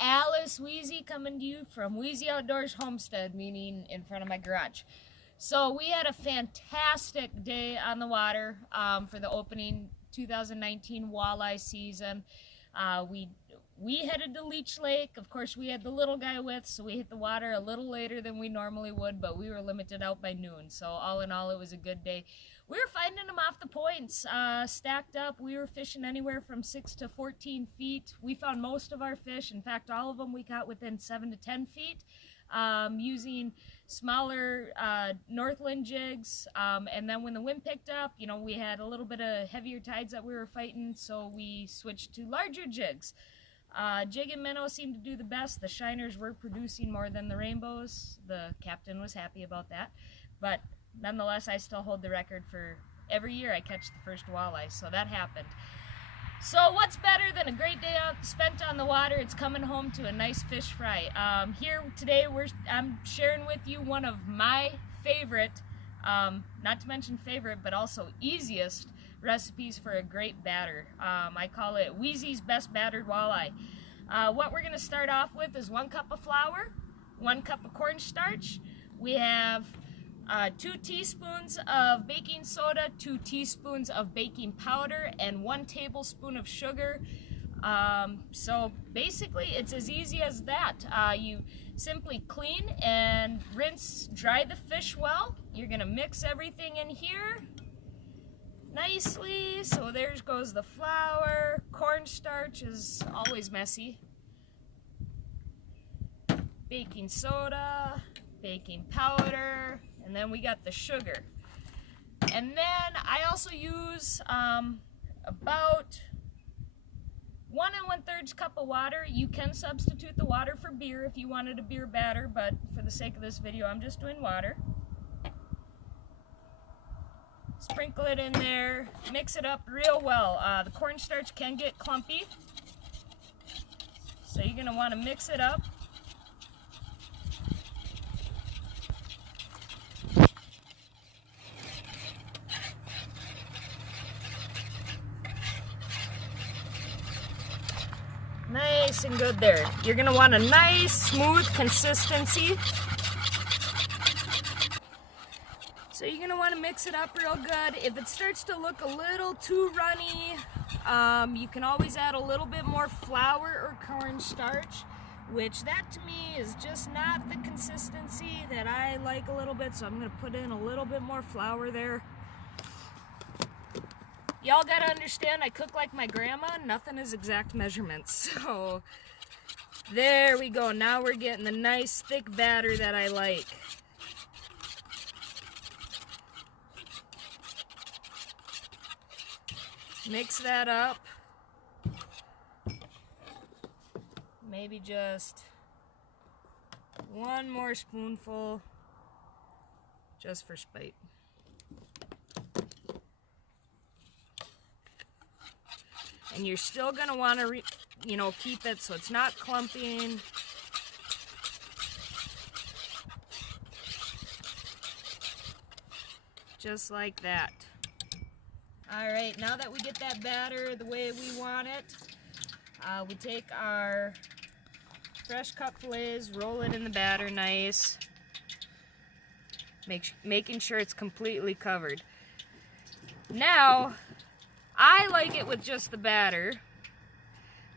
Alice Wheezy coming to you from Wheezy Outdoors Homestead, meaning in front of my garage. So we had a fantastic day on the water for the opening 2019 walleye season. We headed to Leech Lake. Of course, we had the little guy with, so we hit the water a little later than we normally would, but we were limited out by noon. So all in all, it was a good day. We were finding them off the points, stacked up. We were fishing anywhere from 6 to 14 feet. We found most of our fish. In fact, all of them we caught within 7 to 10 feet using smaller Northland jigs. And then when the wind picked up, you know, we had a little bit of heavier tides that we were fighting, so we switched to larger jigs. Jig and minnow seemed to do the best. The shiners were producing more than the rainbows. The captain was happy about that. But nonetheless, I still hold the record for every year I catch the first walleye, so that happened. So what's better than a great day out spent on the water? It's coming home to a nice fish fry. Here today I'm sharing with you one of my favorite, not to mention favorite, but also easiest recipes for a great batter. I call it Wheezy's Best-Battered Walleye. What we're going to start off with is 1 cup of flour, 1 cup of cornstarch. We have 2 teaspoons of baking soda, 2 teaspoons of baking powder, and 1 tablespoon of sugar. So basically it's as easy as that. You simply clean and rinse, dry the fish well. You're going to mix everything in here nicely. So there goes the flour. Cornstarch is always messy. Baking soda, baking powder, and then we got the sugar. And then I also use about 1 1/3 cup of water. You can substitute the water for beer if you wanted a beer batter, but for the sake of this video, I'm just doing water. Sprinkle it in there, mix it up real well. The cornstarch can get clumpy, so you're gonna wanna mix it up. Nice and good there. You're gonna want a nice, smooth consistency. So you're gonna wanna mix it up real good. If it starts to look a little too runny, you can always add a little bit more flour or cornstarch, which that to me is just not the consistency that I like a little bit, so I'm gonna put in a little bit more flour there. Y'all gotta understand, I cook like my grandma. Nothing is exact measurements. So there we go. Now we're getting the nice thick batter that I like. Mix that up. Maybe just 1 more spoonful, just for spite. And you're still gonna want to, keep it so it's not clumping. Just like that. All right, now that we get that batter the way we want it, we take our fresh cut fillets, roll it in the batter nice, making sure it's completely covered. Now, I like it with just the batter,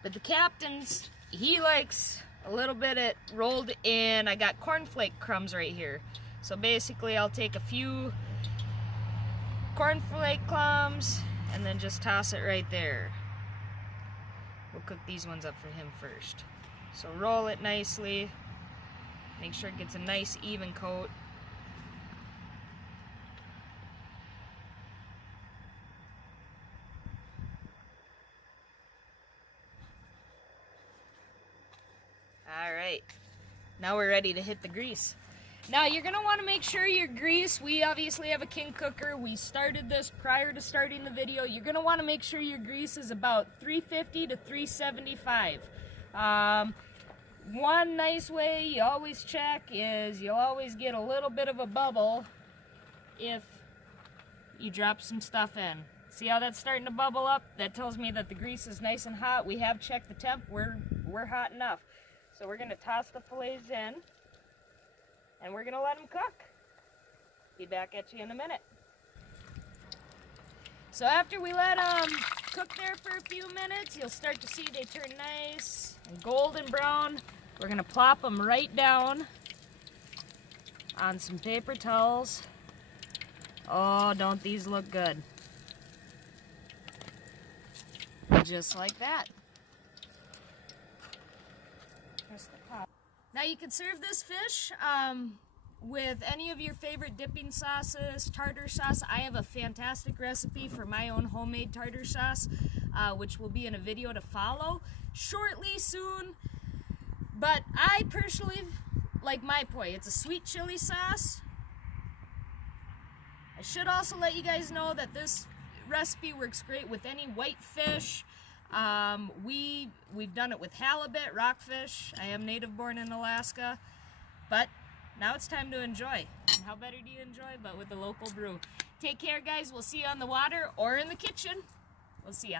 but the captain's, he likes a little bit it rolled in. I got cornflake crumbs right here. So basically I'll take a few cornflake crumbs and then just toss it right there. We'll cook these ones up for him first. So roll it nicely, make sure it gets a nice even coat. Alright, now we're ready to hit the grease. Now you're going to want to make sure your grease, we obviously have a King cooker. We started this prior to starting the video. You're going to want to make sure your grease is about 350 to 375. One nice way you always check is you'll always get a little bit of a bubble if you drop some stuff in. See how that's starting to bubble up? That tells me that the grease is nice and hot. We have checked the temp. We're hot enough. So we're gonna toss the fillets in and we're gonna let them cook. Be back at you in a minute. So after we let them cook there for a few minutes, you'll start to see they turn nice and golden brown. We're gonna plop them right down on some paper towels. Oh, don't these look good? Just like that. Now you can serve this fish with any of your favorite dipping sauces, tartar sauce. I have a fantastic recipe for my own homemade tartar sauce, which will be in a video to follow shortly soon. But I personally like my poi. It's a sweet chili sauce. I should also let you guys know that this recipe works great with any white fish. We've done it with halibut, rockfish. I am native born in Alaska, but now it's time to enjoy. And how better do you enjoy but with the local brew? Take care, guys. We'll see you on the water or in the kitchen. We'll see ya.